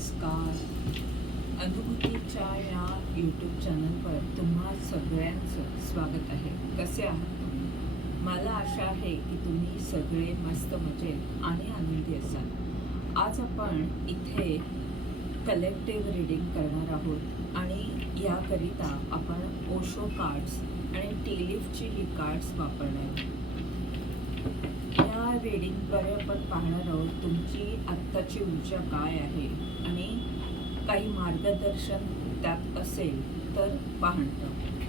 नमस्कार. अनुभूतीच्या या यूट्यूब चॅनलवर तुम्हा सगळ्यांचं स्वागत आहे. कसे आहात तुम्ही? मला आशा आहे की तुम्ही सगळे मस्त मजेत आणि आनंदी असाल. आज आपण इथे कलेक्टिव्ह रीडिंग करणार आहोत आणि याकरिता आपण ओशो कार्ड्स आणि टीलिफची ही कार्ड्स वापरणार आहोत. रीडिंगद्वारे आपण पाहणार आहोत. तुमची आत्ताची ऊर्जा काय आहे? आणि काही मार्गदर्शन त्यात असेल तर पाहणं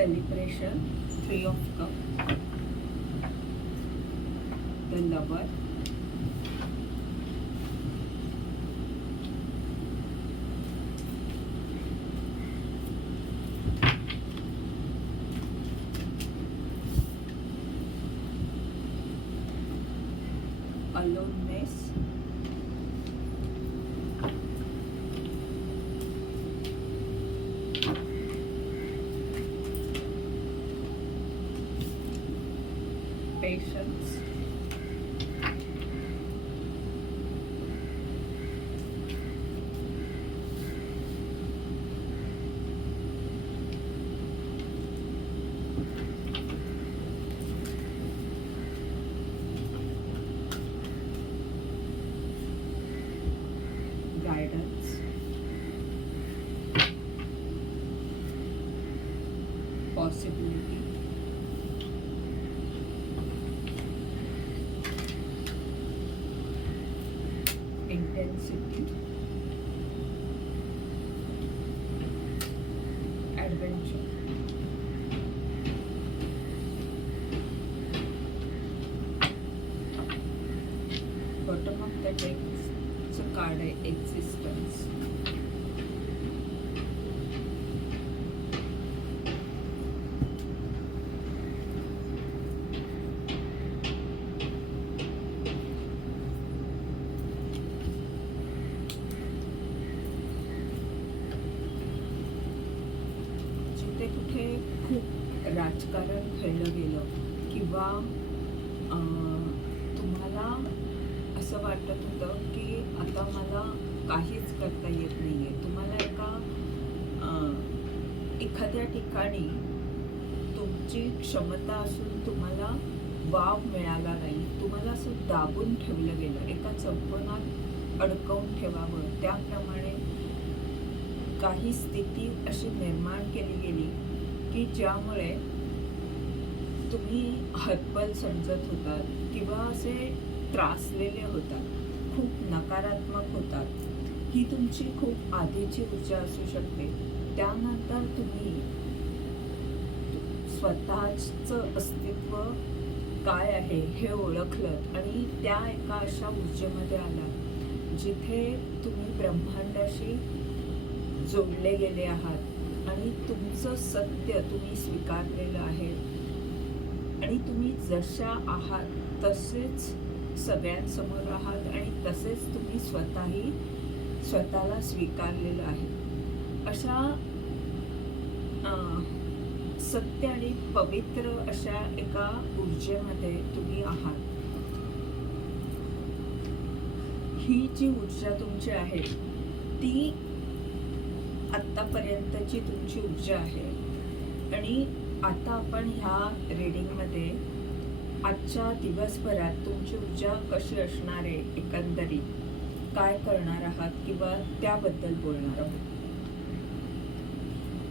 celebration. Three of cup the lover Intensity. Adventure. Bottom of the deck is a card existence. किंवा तुम्हाला असं वाटत होतं की आता मला काहीच करता येत नाही आहे तुम्हाला एका एखाद्या ठिकाणी तुमची क्षमता असून तुम्हाला वाव मिळाला नाही. तुम्हाला असं दाबून ठेवलं गेलं. एका चौकोनात अडकवून ठेवावं. त्याप्रमाणे काही स्थिती अशी निर्माण केली गेली की ज्यामुळे तुम्ही हतबल समजत होतात किंवा असे त्रासलेले होतात खूप नकारात्मक होतात ही तुमची खूप आधीची ऊर्जा असू शकते. त्यानंतर तुम्ही स्वतःचं अस्तित्व काय आहे हे ओळखलं आणि त्या एका अशा ऊर्जेमध्ये आला जिथे तुम्ही ब्रह्मांडाशी जोडले गेले आहात आणि तुमचं सत्य तुम्ही स्वीकारलेलं आहे. आणि तुम्ही जशा आहात तसेच सगळ्यांसमोर आहात आणि तसेच तुम्ही स्वतःही स्वतःला स्वीकारलेलं आहे. अशा सत्य आणि पवित्र अशा एका ऊर्जेमध्ये तुम्ही आहात. ही जी ऊर्जा तुमची आहे ती आत्तापर्यंतची तुमची ऊर्जा आहे. आणि आता आपण ह्या रीडिंगमध्ये आजच्या दिवसभरात तुमची ऊर्जा कशी असणार आहे एकंदरीत? काय करणार आहात किंवा त्याबद्दल बोलणार आहोत?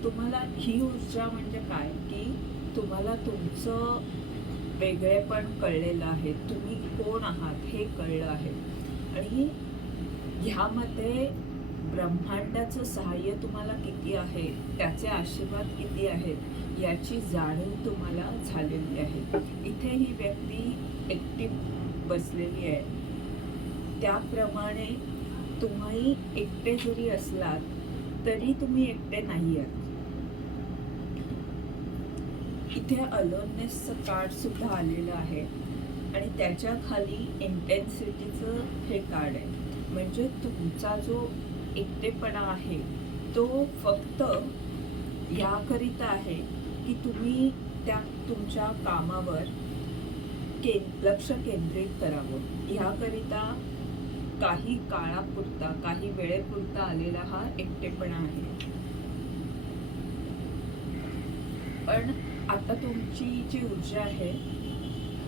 तुम्हाला ही ऊर्जा म्हणजे काय? की तुम्हाला तुमचं वेगळेपण कळलेलं आहे. तुम्ही कोण आहात हे कळलं आहे. आणि ह्यामध्ये ब्रह्मांडाचं सहाय्य तुम्हाला किती आहे? त्याचे आशीर्वाद किती आहेत? याची जाणीव तुम्हाला झालेली आहे. इथे ही व्यक्ती एकटी बसलेली आहे. त्याप्रमाणे तुम्ही एकटे जरी असलात तरी तुम्ही एकटे नाही आहात इथे अलोननेसचं कार्ड सुद्धा आलेलं आहे. आणि त्याच्याखाली इंटेन्सिटीचं हे कार्ड आहे. म्हणजे तुमचा जो एकटेपणा आहे. तो फक्त याकरिता आहे की तुम्ही त्या तुमच्या कामावर के लक्ष केंद्रित करावं. ह्याकरिता काही काळापुरता काही वेळेपुरता आलेला हा एकटेपणा आहे. पण आता तुमची जी ऊर्जा आहे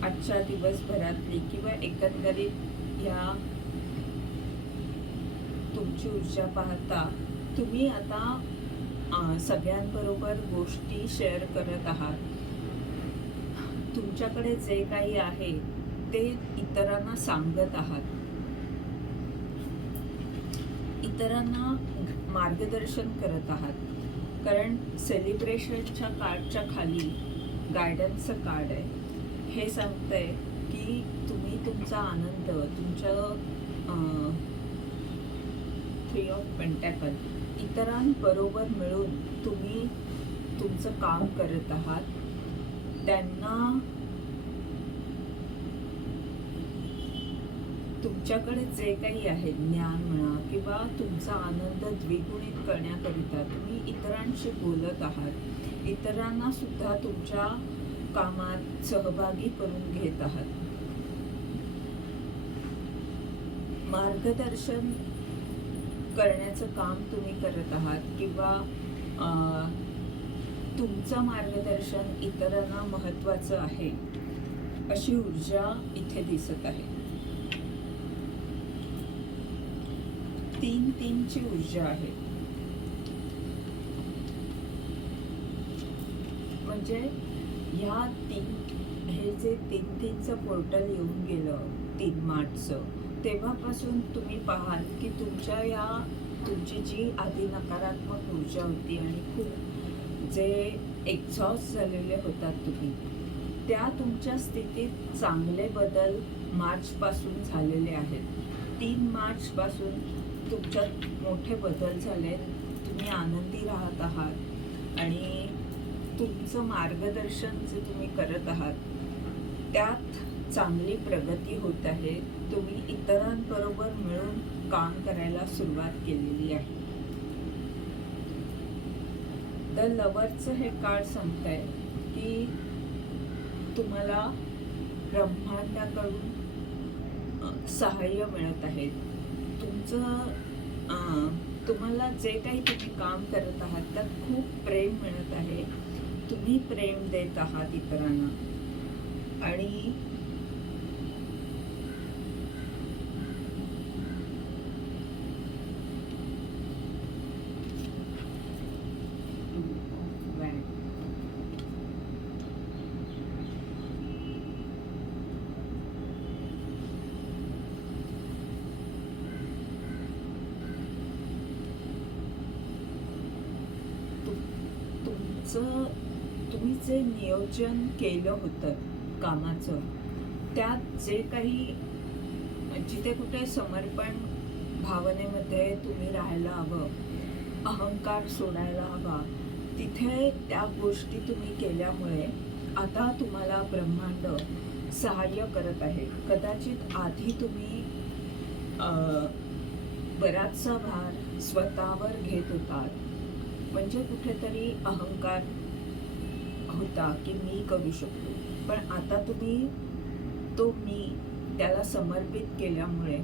आजच्या दिवसभरातली किंवा एकंदरीत या तुमची ऊर्जा पाहता तुम्ही आता सगळ्यांबरोबर गोष्टी शेअर करत आहात. तुमच्याकडे जे काही आहे ते इतरांना सांगत आहात. इतरांना मार्गदर्शन करत आहात. कारण सेलिब्रेशनच्या कार्डच्या खाली गायडन्सचं कार्ड आहे. हे सांगतंय की तुम्ही तुमचा आनंद तुमच्या थ्री ऑफ पेंटॅकल इतरांबरोबर मिळून तुम्ही तुमचं काम करत आहात. त्यांना तुमच्याकडे जे काही आहे ज्ञान म्हणा किंवा तुमचा आनंद द्विगुणित करण्याकरिता तुम्ही इतरांशी बोलत आहात. इतरांना सुद्धा तुमच्या कामात सहभागी करून घेत आहात. मार्गदर्शन करण्याचं काम तुम्ही करत आहात किंवा तुमचं मार्गदर्शन इतरांना महत्वाचं आहे अशी ऊर्जा इथे दिसत आहे. तीन तीनची ऊर्जा आहे. म्हणजे ह्या तीन हे जे तीन तीनचं पोर्टल येऊन गेलं तीन मार्चचं तेव्हापासून तुम्ही पाहाल की तुमच्या या तुमची जी आधी नकारात्मक ऊर्जा होती आणि खूप जे एक्झॉस्ट झालेले होतात तुम्ही त्या तुमच्या स्थितीत चांगले बदल मार्चपासून झालेले आहेत. तीन मार्चपासून तुमच्यात मोठे बदल झाले तुम्ही आनंदी राहत आहात आणि तुमचं मार्गदर्शन जे तुम्ही करत आहात त्यात चांगली प्रगती होत आहे. तुम्ही इतरांबरोबर मिळून काम करायला सुरुवात केलेली आहे. द लवरचं हे कार्ड आहे की तुम्हाला ब्रह्मांडाकडून सहाय्य मिळत आहे. तुमचं तुम्हाला जे काही तुम्ही काम करत आहात त्यात खूप प्रेम मिळत आहे. तुम्ही प्रेम देत आहात इतरांना. आणि तु- तुमचं तुम्ही जे नियोजन केलं होतं कामाचं त्यात जे काही जिथे कुठे समर्पण भावनेमध्ये तुम्ही राहायला हवं अहंकार सोडायला हवा तिथे त्या गोष्टी तुम्ही केल्यामुळे आता तुम्हाला ब्रह्मांड सहाय्य करत आहे. कदाचित आधी तुम्ही बराचसा भार स्वतःवर घेत होतात. म्हणजे कुठेतरी अहंकार होता की मी करू शकतो. पण आता तुम्ही तो मी त्याला समर्पित केल्यामुळे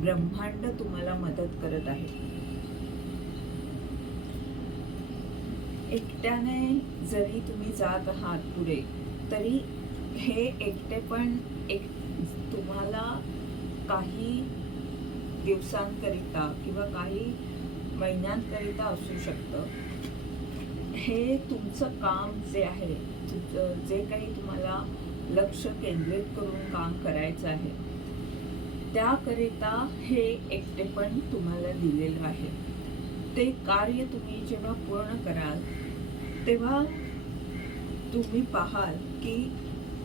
ब्रह्मांड तुम्हाला मदत करत आहे. एकट्याने जरी तुम्ही जात आहात पुढे तरी हे एकटे पण एक तुम्हाला काही दिवसांकरिता किंवा काही महिन्यांकरिता असू शकतं. हे तुमचं काम जे आहे जे काही तुम्हाला लक्ष केंद्रित करून काम करायचं आहे त्याकरिता हे एकटेपण तुम्हाला दिलेलं आहे. ते कार्य तुम्ही जेव्हा पूर्ण कराल तेव्हा तुम्ही पाहाल की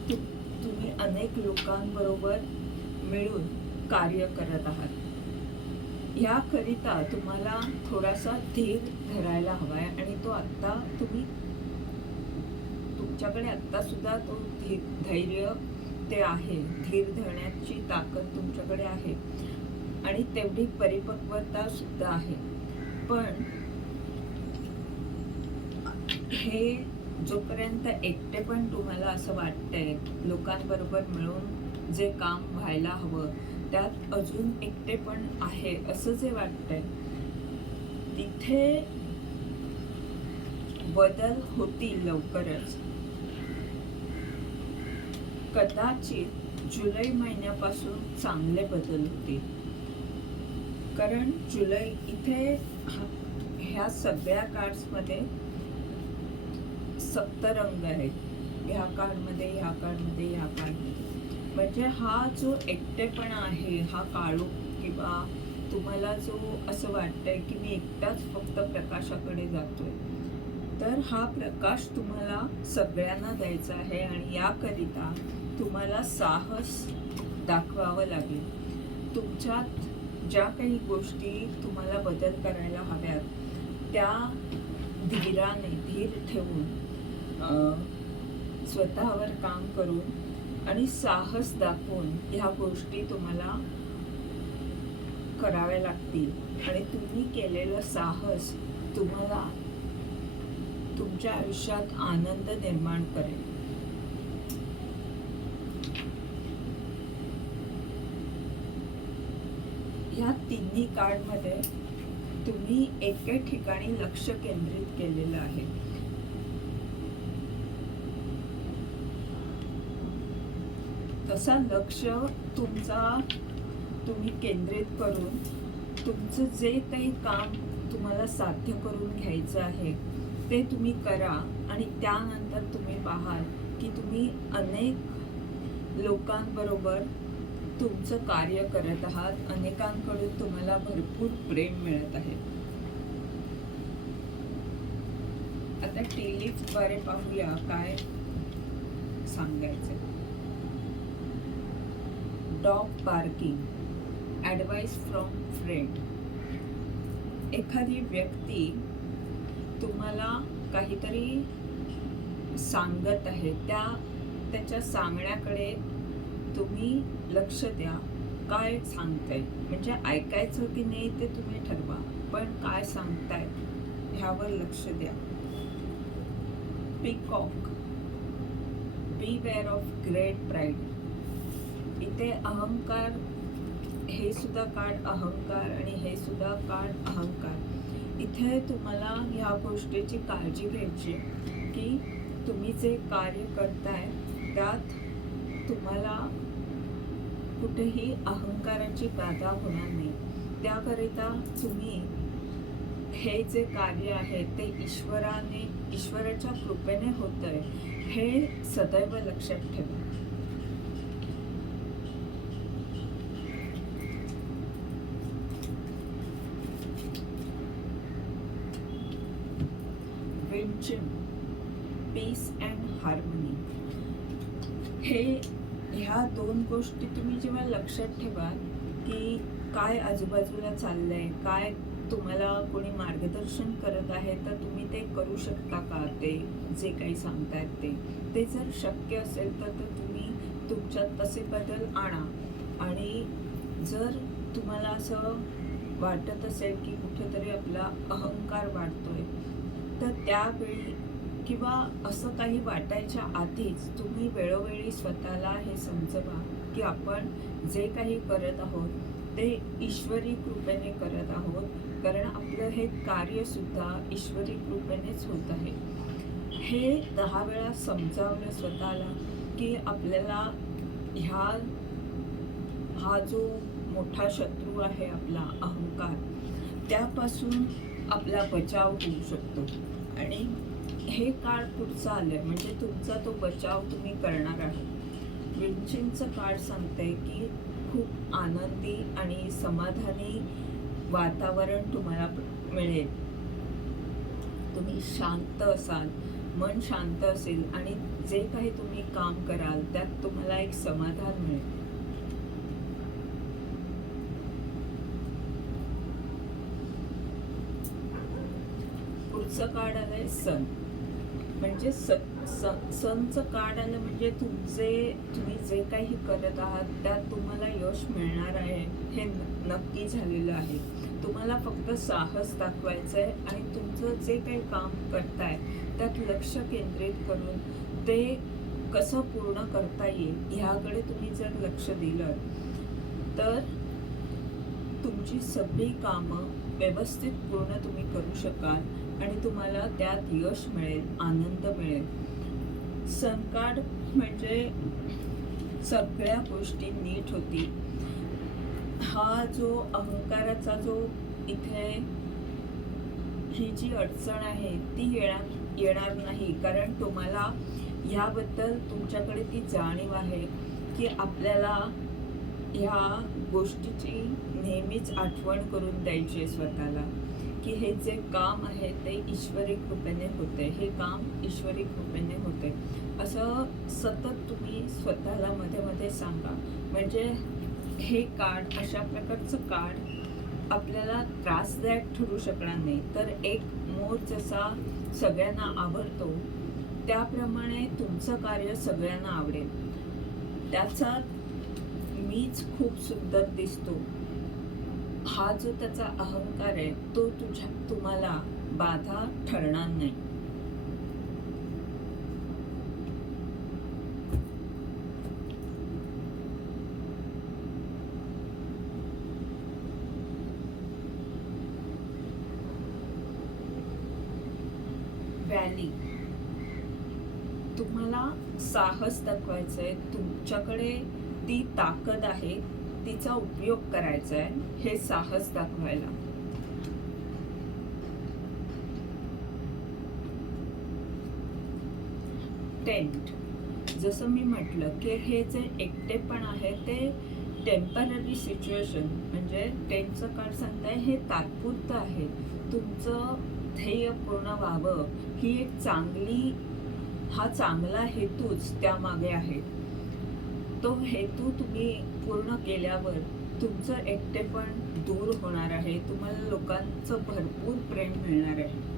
तु तुम्ही अनेक लोकांबरोबर मिळून कार्य करत आहात. याकरिता तुम्हाला थोडासा धीर धरायला हवाय आणि तो आत्ता तुम्ही तुमच्याकडे आत्तासुद्धा तो धीर धैर्य ते आहे. धीर धरण्याची ताकद तुमच्याकडे आहे. आणि तेवढी परिपक्वता सुद्धा आहे. पण हे जोपर्यंत एकटे पण तुम्हाला असं वाटतंय लोकांबरोबर मिळून जे काम व्हायला हवं त्यात अजून एकटे पण आहे असं जे वाटतंय. तिथे बदल होतील लवकरच. कदाचित जुलै महिन्यापासून चांगले बदल होतील. कारण जुलै इथे ह्या सगळ्या कार्ड्समध्ये सप्तरंग आहेत. ह्या कार्डमध्ये ह्या कार्डमध्ये ह्या कार्ड म्हणजे हा जो एकटेपणा आहे हा काळू किंवा तुम्हाला जो असं वाटतंय की मी एकटाच फक्त प्रकाशाकडे जातोय तर हा प्रकाश तुम्हाला सगळ्यांना द्यायचा आहे आणि याकरिता तुम्हाला साहस दाखवावं लागेल. तुमच्यात ज्या काही गोष्टी तुम्हाला बदल करायला हव्यात त्या धीराने धीर ठेवून स्वतःवर काम करून आणि साहस दाखवून ह्या गोष्टी तुम्हाला कराव्या लागतील. आणि तुम्ही केलेलं साहस तुम्हाला तुमच्या आयुष्यात आनंद निर्माण करेल. ह्या तिन्ही कार्डमध्ये तुम्ही एके ठिकाणी लक्ष केंद्रित केलेलं आहे. तसा लक्ष तुमचा तुम्ही केंद्रित करून तुमचं जे काही काम तुम्हाला साध्य करून घ्यायचं आहे ते तुम्ही करा आणि त्यानंतर तुम्ही पाहाल की तुम्ही अनेक लोकांबरोबर तुमचं कार्य करत आहात. अनेकांकडून तुम्हाला भरपूर प्रेम मिळत आहे. आता टेलिफद्वारे पाहूया काय सांगायचं dog barking advice from friend. एखादी व्यक्ती तुम्हाला काहीतरी सांगत आहे त्या त्याच्या सांगण्याकडे तुम्ही लक्ष द्या काय सांगताय? म्हणजे ऐकायचं की नाही ते तुम्ही ठरवा पण काय सांगताय ह्यावर लक्ष द्या. Peacock beware of great pride इथे अहंकार हे सुद्धा काढ अहंकार आणि हे सुद्धा काढ अहंकार. इथे तुम्हाला ह्या गोष्टीची काळजी घ्यायची की तुम्ही जे कार्य करताय त्यात तुम्हाला कुठेही अहंकाराची बाधा होणार नाही. त्याकरिता तुम्ही हे जे कार्य आहे ते ईश्वराने ईश्वराच्या कृपेने होतंय हे सदैव लक्षात ठेवा. पीस अँड हार्मनी हे ह्या दोन गोष्टी तुम्ही जेव्हा लक्षात ठेवा की काय आजूबाजूला चाललं आहे काय तुम्हाला कोणी मार्गदर्शन करत आहे तर तुम्ही ते करू शकता का? ते जे काही सांगतायत ते. ते जर शक्य असेल तर तुम्ही तुमच्यात तसे बदल आणा. आणि जर तुम्हाला असं वाटत असेल की कुठेतरी आपला अहंकार वाढतोय तर त्यावेळी किंवा असं काही वाटायच्या आधीच तुम्ही वेळोवेळी स्वतःला हे समजवा की आपण जे काही करत आहोत ते ईश्वरी कृपेने करत आहोत. कारण आपलं हे कार्यसुद्धा ईश्वरी कृपेनेच होत आहे. हे दहा वेळा समजावलं स्वतःला की आपल्याला ह्या हा जो मोठा शत्रू आहे आपला अहंकार त्यापासून आपला बचाव होऊ शकतो. आणि हे कार्ड पुढचं आलंय. म्हणजे तुमचा तो बचाव तुम्ही करणार आहात. विंचिंगचं कार्ड सांगतंय की खूप आनंदी आणि समाधानी वातावरण तुम्हाला मिळेल. तुम्ही शांत असाल मन शांत असेल आणि जे काही तुम्ही काम कराल त्यात तुम्हाला एक समाधान मिळेल. पुढचं कार्ड आलंय सन म्हणजे स स- कार्ड आलं म्हणजे तुमचे तुम्ही जे काही करत आहात त्यात तुम्हाला यश मिळणार आहे हे न- नक्की झालेलं आहे. तुम्हाला फक्त साहस दाखवायचं आहे आणि तुमचं जे काही काम करताय त्यात लक्ष केंद्रित करून ते कसं पूर्ण करता येईल ह्याकडे तुम्ही जर लक्ष दिलं तर तुमची सगळी कामं व्यवस्थित पूर्ण तुम्ही करू शकाल. आणि तुम्हाला त्यात यश मिळेल आनंद मिळेल. सनकार्ड म्हणजे सगळ्या गोष्टी नीट होती. हा जो अहंकाराचा जो इथे ही जी अडचण आहे ती येणार येणार नाही. कारण तुम्हाला ह्याबद्दल तुमच्याकडे ती जाणीव आहे की आपल्याला ह्या गोष्टीची नेहमीच आठवण करून द्यायची आहे स्वतःला. की हे जे काम आहे ते ईश्वरी कृपेने होते. हे काम ईश्वरी कृपेने होते. असं सतत तुम्ही स्वतःला मध्ये मध्ये सांगा. म्हणजे हे कार्ड अशा प्रकारचं कार्ड आपल्याला त्रासदायक ठरू शकणार नाही. तर एक मोर जसा सगळ्यांना आवडतो त्याप्रमाणे तुमचं कार्य सगळ्यांना आवडेल. त्याचा मीच खूप सुंदर दिसतो. हा जो त्याचा अहंकार आहे तो तुझ्या तुम्हाला बाधा ठरणार नाही. व्हॅली तुम्हाला साहस दाखवायचं आहे तुमच्याकडे ती ताकद आहे. तिचा उपयोग करायचा आहे हे साहस दाखवायला. टेंट. जसं मी म्हटलं की हे जे एकटेपण आहे ते टेंपररी सिच्युएशन म्हणजे टेंटचं कार्ड सांगताय हे तात्पुरतं आहे. तुमचं ध्येय पूर्ण व्हावं ही एक चांगली हा चांगला हेतूच त्यामागे आहे. तो हेतू तुम्ही पूर्ण केल्यावर तुमचं एकटेपण दूर होणार आहे. तुम्हाला लोकांचं भरपूर प्रेम मिळणार आहे.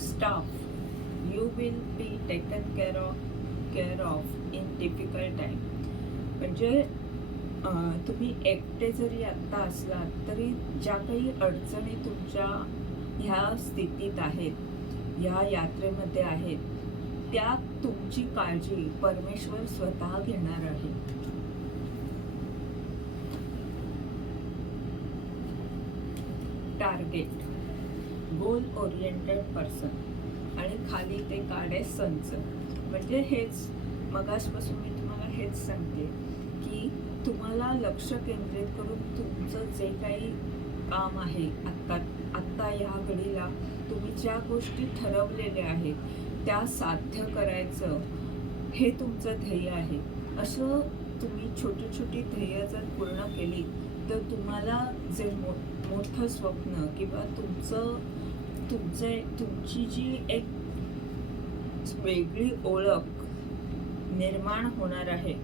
Staff you will be taken care of care of in difficult time म्हणजे तुम्ही एकटे जरी आत्ता असलात तरी ज्या काही अडचणी तुमच्या ह्या स्थितीत आहेत ह्या यात्रेमध्ये आहेत. त्या तुमची काळजी परमेश्वर स्वतः घेणार आहे. टार्गेट गोल ओरिएंटेड पर्सन आणि खाली ते काढे संच. म्हणजे हेच मगासपासून मी तुम्हाला हेच सांगते की तुम्हाला लक्ष केंद्रित करून तुमचं जे काही काम आहे आत्ता आत्ता ह्या घडीला तुम्ही ज्या गोष्टी ठरवलेल्या आहेत त्या साध्य करायचं हे तुमचं ध्येय आहे. असं तुम्ही छोटी छोटी ध्येय जर पूर्ण केली तर तुम्हाला जे मो मोठं स्वप्न किंवा तुमचं तुमचे तुमची जी एक वेगळी ओळख निर्माण होणार आहे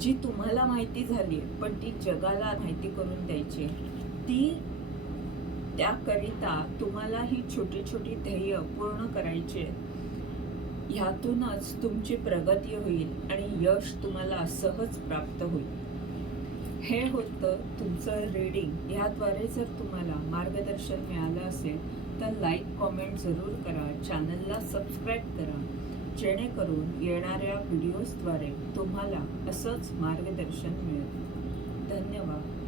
जी तुम्हाला माहिती झाली पण ती जगाला माहिती करून द्यायची ती त्याकरिता तुम्हाला ही छोटी छोटी ध्येय पूर्ण करायची. ह्यातूनच तुमची प्रगती होईल आणि यश तुम्हाला सहज प्राप्त होईल. हे होतं तुमचं रीडिंग ह्याद्वारे जर तुम्हाला मार्गदर्शन मिळालं असेल तर लाईक कॉमेंट जरूर करा. चॅनलला सबस्क्राईब करा. जेणेकरून येणाऱ्या व्हिडिओजद्वारे तुम्हाला असंच मार्गदर्शन मिळेल. धन्यवाद.